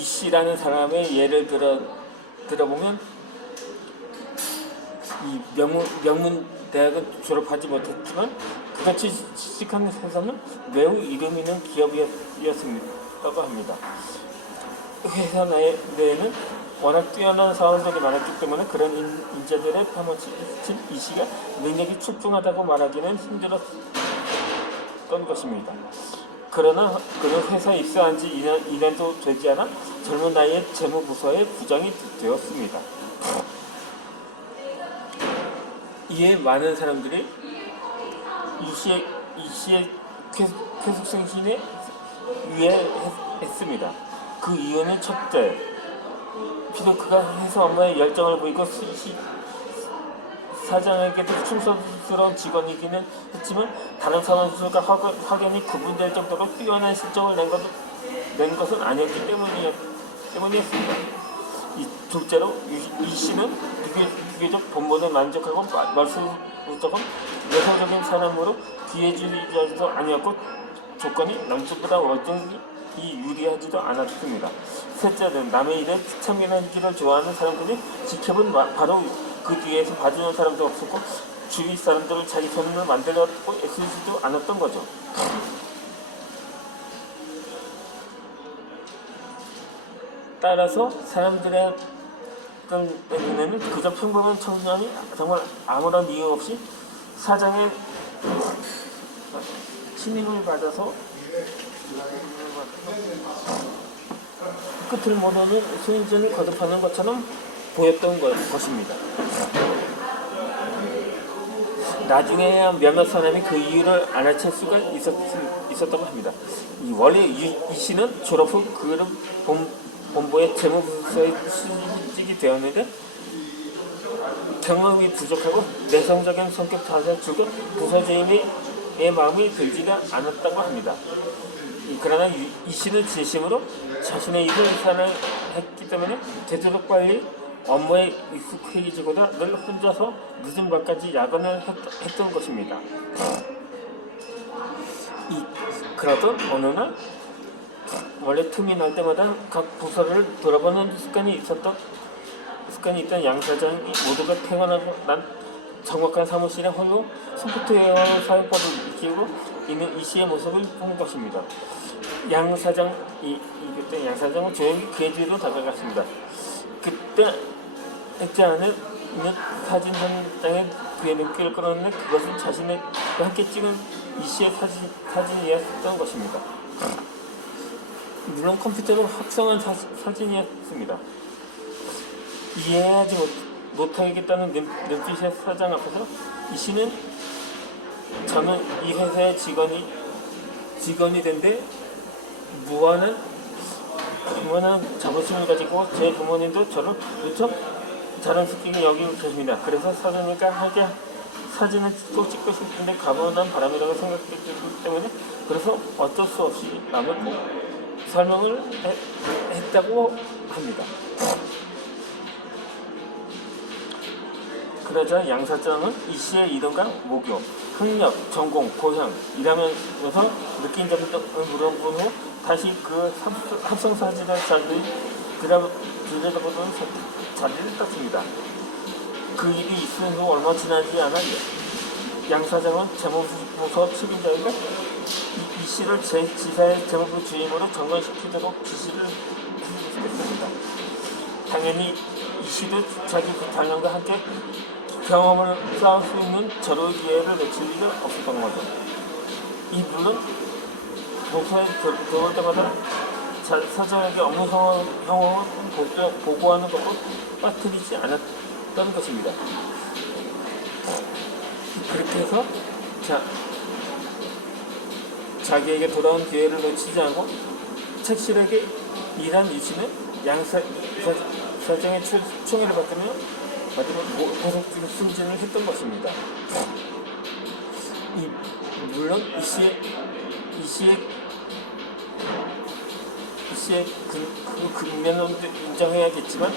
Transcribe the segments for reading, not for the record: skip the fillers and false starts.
이 씨라는 사람의 예를 들어보면 이 명문 대학은 졸업하지 못했지만 그같이 취직한 회사는 매우 이름 있는 기업이었다고 합니다. 회사 내에는 워낙 뛰어난 사원들이 많았기 때문에 그런 인재들의 파묻힌 이 씨가 능력이 출중하다고 말하기는 힘들었던 것입니다. 그러나 그는 회사에 입사한 지 2년도 되지 않아 젊은 나이에 재무부서의 부장이 되었습니다. 이에 많은 사람들이 이 씨의 쾌속생신에 위해했습니다. 그 이유는 첫째, 비록 그가 회사 업무에 열정을 보이고 사장에게도 충성스러운 직원이기는 했지만 다른 사원들과 확연히 구분될 정도로 뛰어난 실적을 낸 것은 아니었기 때문이었습니다. 둘째로 이 씨는 비교적 본분에 만족하고 말수적은 내성적인 사람으로 기회주의자도 아니었고 조건이 남들보다 월등히 유리하지도 않았습니다. 셋째는 남의 일에 참견하기를 좋아하는 사람들이 지켜본 바로 그 뒤에서 봐주는 사람도 없었고 주위 사람들을 자기 손으로 만들려고 애쓰지도 않았던 거죠. 따라서 사람들의 눈에는 그저 평범한 청년이 정말 아무런 이유 없이 사장의 신임을 받아서 끝을 모르는 승진을 거듭하는 것처럼 보였던 것입니다. 나중에야 몇몇 사람이 그 이유를 알아챌 수가 있었다고 합니다. 원래 이 씨는 졸업 후 그룹 본부의 재무부서에 취직이 되었는데 경험이 부족하고 내성적인 성격 탓을 주고 부서주임의 마음이 들지가 않았다고 합니다. 그러나 이 씨는 진심으로 자신의 일을 사랑했기 때문에 되도록 빨리 업무에 익숙해지고자 늘 혼자서 늦은 밤까지 야근을 했던 것입니다. 그러던 어느 날 원래 틈이 날 때마다 각 부서를 돌아보는 습관이 있던 양 사장이 모두가 퇴근하고 난 정확한 사무실에 홀로 소프트웨어 사용법을 익히고 있는 이 씨의 모습을 본 것입니다. 양 사장은 조용히 그의 뒤로 다가갔습니다. 그때 액자 안에 있는 사진 한 장에 그의 눈길을 끌었는데 그것은 자신과 함께 찍은 이 씨의 사진이었던 것입니다. 물론 컴퓨터로 합성한 사진이었습니다. 이해하지 못하겠다는 눈빛의 사장 앞에서 이 씨는 저는 이 회사의 직원이 된데 무한한 자부심을 가지고 제 부모님도 저를 무척 자랑스럽게 여기고 계십니다. 그래서 사장님과 함께 사진을 찍고 싶은데 가보는 바람이라고 생각했기 때문에 그래서 어쩔 수 없이 남을 설명을 했다고 합니다. 그러자 양 사장은 이 씨의 이름과 모교, 학력, 전공, 고향, 일하면서 느낀 점을 물어본 후 다시 그 합성 사진을 자세히 들여다보던 자리를 떴습니다. 그 일이 있은 후 얼마 지나지 않아 양 사장은 재무부서 책임자에게 이 씨를 지사의 재무부 주임으로 전관시키도록 지시를 했습니다. 당연히 이 씨도 자기 단련과 함께 경험을 쌓을 수 있는 저로의 기회를 놓칠 일은 없었던 거죠. 물론 부서에 들어올 때마다 사장에게 업무 상황을 보고하는 것도 빠뜨리지 않았던 것입니다. 그렇게 해서 자기에게 돌아온 기회를 놓치지 않고 착실하게 일한 이 씨는 양 사장의 총애를 받으며 고속 승진을 했던 것입니다. 물론 이 씨의 그 근면은 인정해야겠지만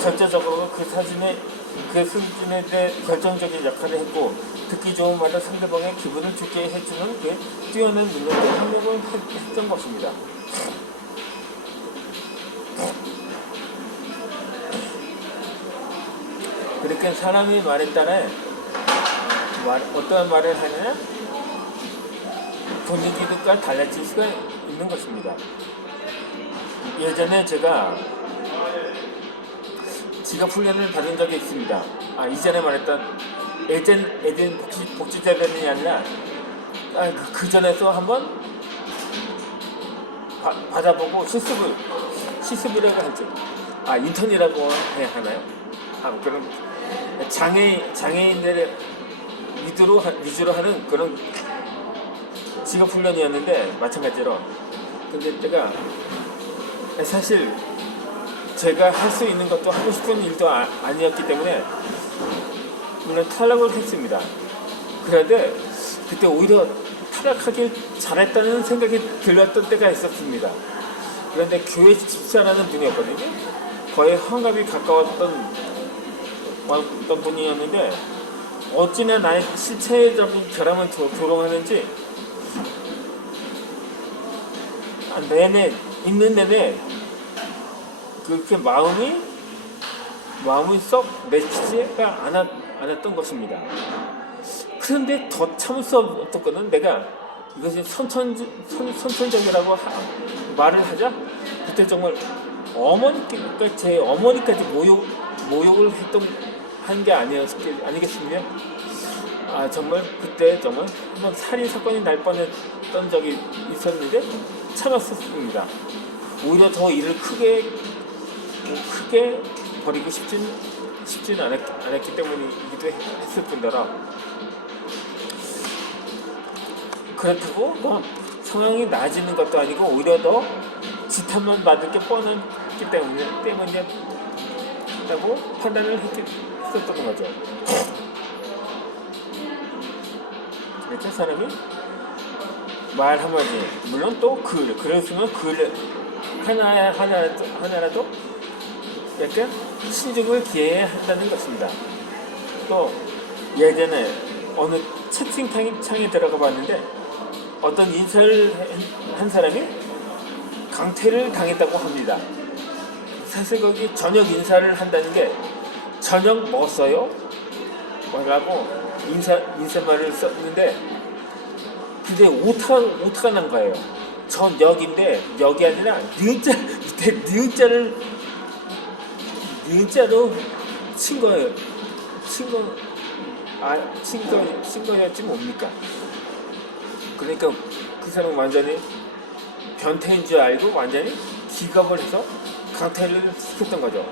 절대적으로 그 승진에 대해 결정적인 역할을 했고 듣기 좋은 말로 상대방의 기분을 좋게 해주는 그 뛰어난 능력과 협력을 했던 것입니다. 그러니까 사람이 말에 따라 어떠한 말을 하느냐 분위기가 달라질 수가 있는 것입니다. 예전에 제가 직업 훈련을 받은 적이 있습니다. 이전에 말했던 에덴 복지재단이 아니라 그 전에도 한번 받아보고 실습이라고 하죠. 인턴이라고 해야 하나요? 그런 장애인들의 위주로 하는 그런 직업 훈련이었는데 마찬가지로. 근데 제가 사실 제가 할 수 있는 것도 하고 싶은 일도 아니었기 때문에 물론 탈락을 했습니다. 그런데 그때 오히려 탈락하길 잘했다는 생각이 들었던 때가 있었습니다. 그런데 교회 집사라는 분이었거든요. 거의 환갑이 가까웠던 분이었는데 어찌나 나의 실체적인 결함을 조롱하는지 있는 내내 그렇게 마음이 썩 맺히지가 않았던 것입니다. 그런데 더 참을 수 없던 것은 내가 이것이 선천적이라고 말을 하자 그때 정말 제 어머니까지 모욕을 한 게 아니겠습니까? 정말 그때 정말 한번 살인 사건이 날 뻔했던 적이 있었는데 참았었습니다. 오히려 더 일을 크게 버리고 싶진 않았기 때문이기도 했을 뿐더러 그렇다고 뭐 상황이 나아지는 것도 아니고 오히려 더 지탄만 받을 게 뻔했기 때문이었다고 판단을 했었던 거죠. 이렇게 사람이 말 한마디, 물론 또 글을 쓰면 글 하나라도 약간 신중을 기해야 한다는 것입니다. 또 예전에 어느 채팅창에 들어가 봤는데 어떤 인사를 한 사람이 강퇴를 당했다고 합니다. 사실 거기 저녁 인사를 한다는 게 저녁 뭐 써요? 라고 인사말을 썼는데 근데 오타가 난 거예요. 저녁인데 역이 아니라 니은자로 친 거였지 뭡니까? 그러니까 그 사람은 완전히 변태인 줄 알고 완전히 기겁을 해서 강퇴를 시켰던 거죠.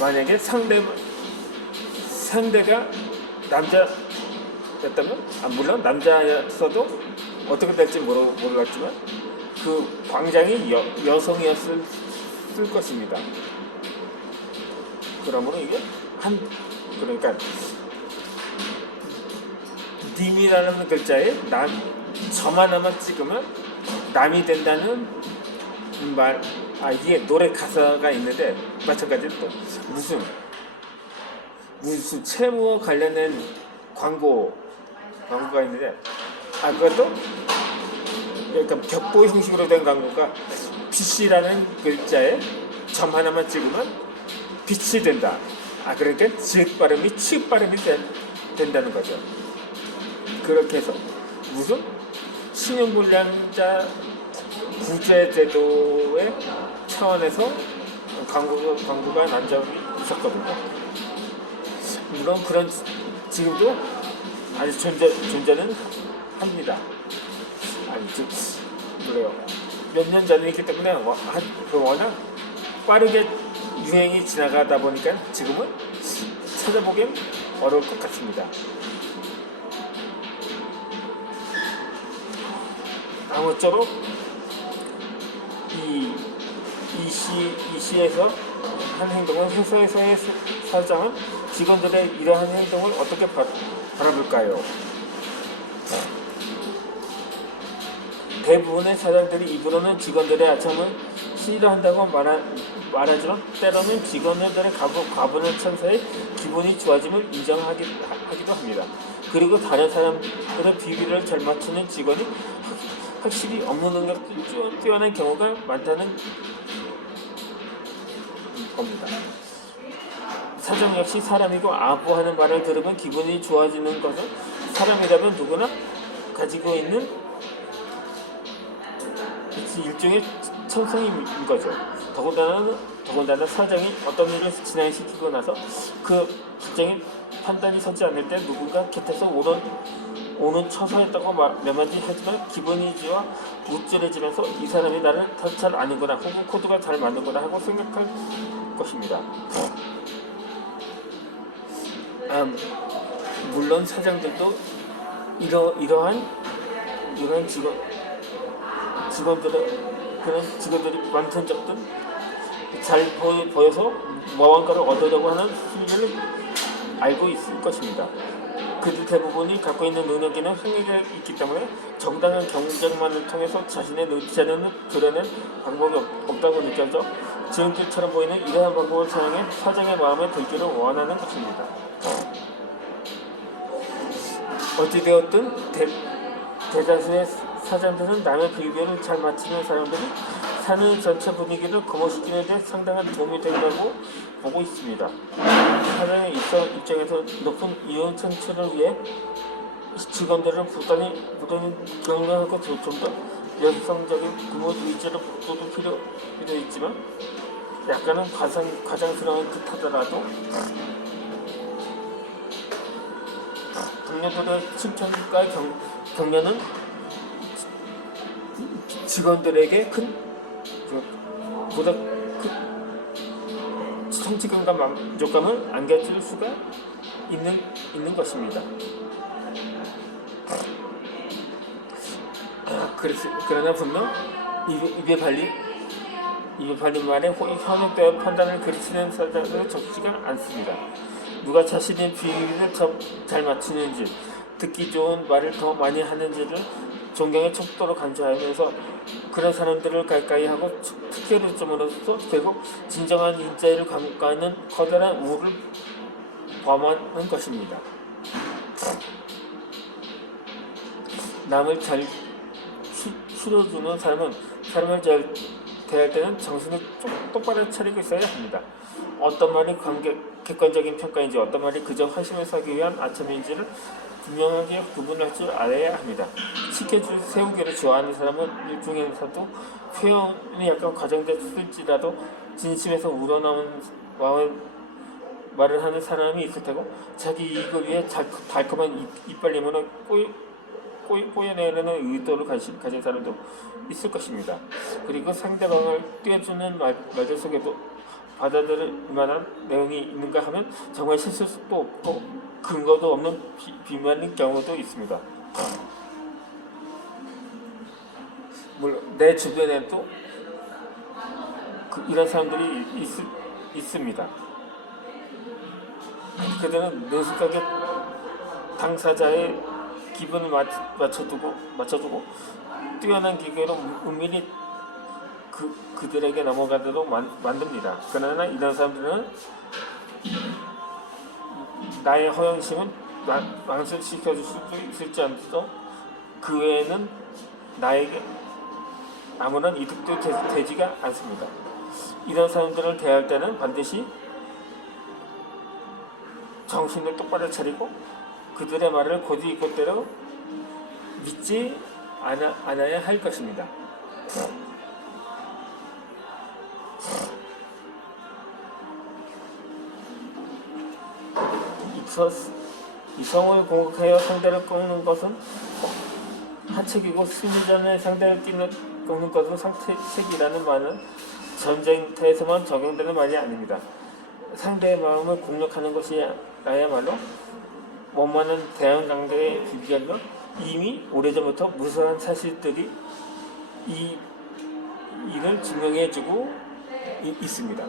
만약에 상대가 남자였다면, 물론 남자였어도 어떻게 될지 모르겠지만 그 광장이 여성이었을 것입니다. 그러므로 이게 그러니까 님이라는 글자에 점 하나만 찍으면 남이 된다는 말. 이게 노래 가사가 있는데 마찬가지로 또 무슨 채무와 관련된 광고가 있는데 그것도 그러니까 벽보 형식으로 된 광고가 빛이라는 글자에 점 하나만 찍으면 빛이 된다. 그러니까 지읒 발음이 치읒 발음이 된다는 거죠. 그렇게 해서 무슨 신용불량자 구제제도의 차원에서 광고가 난 적이 있었거든요. 물론 그런 지금도 아직 존재는 합니다. 그래요. 몇 년 전이기 때문에 워낙 빠르게 유행이 지나가다 보니까 지금은 찾아보기엔 어려울 것 같습니다. 아무쪼록 이 시에서 한 행동은 회사에서의 사장은 직원들의 이러한 행동을 어떻게 바라볼까요? 대부분의 사장들이 입으로는 직원들의 아첨을 싫어한다고 말하지만 때로는 직원들의 과분한 천사의 기분이 좋아짐을 인정하기도 합니다. 그리고 다른 사람들의 비비를 잘 맞추는 직원이 확실히 업무 능력이 뛰어난 경우가 많다는 겁니다. 사장 역시 사람이고 아부하는 말을 들으면 기분이 좋아지는 것은 사람이라면 누구나 가지고 있는 일종의 천성인 거죠. 더군다나 사장이 어떤 일을 진행시키고 나서 그 결정이 판단이 서지 않을 때 누군가 곁에서 오는 처사했다고 몇 마디 하지만 기분이지와 우쭐해지면서 이 사람이 나를 더 잘 아는구나 혹은 코드가 잘 맞는구나 하고 생각할 것입니다. 물론 사장들도 이러한 그런 직원들이 많던 적도 잘 보여서 무언가를 얻으려고 하는 심리를 알고 있을 것입니다. 그들 대부분이 갖고 있는 능력이나 흥미가 있기 때문에 정당한 경쟁만을 통해서 자신의 의지를 드러낸 방법이 없다고 느껴져 지름길처럼 보이는 이러한 방법을 사용해 사장의 마음에 들기를 원하는 것입니다. 어찌되었든 대다수의 사장들은 남의 비교를 잘 맞추는 사람들이 사는 전체 분위기를 거머시키는 데 상당한 도움이 된다고 보고 있습니다. 사장의 입장에서 높은 이윤 창출을 위해 직원들을 부단히 격려하고 좀 더 여성적인 근무 의지를 북돋을 필요도 있지만 약간은 과장스러운 듯하더라도 동료들의 칭찬과 격려는 직원들에게 보다 큰 성취감과 만족감을 안겨줄 수가 있는 것입니다. 그러나 분명 입에 발린 말에 현혹되어 판단을 그르치는 사람들은 적지가 않습니다. 누가 자신의 비위를 잘 맞추는지, 듣기 좋은 말을 더 많이 하는지를 존경의 척도로 간주하면서 그런 사람들을 가까이 하고 특혜를 줌으로써 결국 진정한 인자를 감가하는 커다란 우를 범하는 것입니다. 남을 잘 실어주는 사람은 사람을 잘 대할 때는 정신을 똑바로 차리고 있어야 합니다. 어떤 말이 객관적인 평가인지 어떤 말이 그저 화심을 사기 위한 아첨인지를 분명하게 구분할 줄 알아야 합니다. 세우기를 좋아하는 사람은 일중에서도 표현이 약간 과장됐을지라도 진심에서 우러나온 말을 하는 사람이 있을 테고 자기 이익을 위해 달콤한 이빨림으로 꼬여내려는 의도를 가진 사람도 있을 것입니다. 그리고 상대방을 띄워주는 말들 속에도 받아들일 만한 내용이 있는가 하면 정말 실수도 없고 근거도 없는 비만인 경우도 있습니다. 물론 내 주변에도 이런 사람들이 있습니다. 그들은 능숙하게 당사자의 기분을 맞춰주고 뛰어난 기계로 은밀히 그들에게 넘어가도록 만듭니다. 그러나 이런 사람들은 나의 허영심은 망설시켜줄 수도 있을지 않아도 그 외에는 나에게 아무런 이득도 되지가 않습니다. 이런 사람들을 대할 때는 반드시 정신을 똑바로 차리고 그들의 말을 곧이곧대로 믿지 않아야 할 것입니다. 이성을 공격하여 상대를 꺾는 것은 하책이고 승리전에 상대를 꺾는 것은 상책이라는 말은 전쟁터에서만 적용되는 말이 아닙니다. 상대의 마음을 공략하는 것이 나야말로 원만한 대항강대의 비결로 이미 오래전부터 무수한 사실들이 이를 증명해주고 있습니다.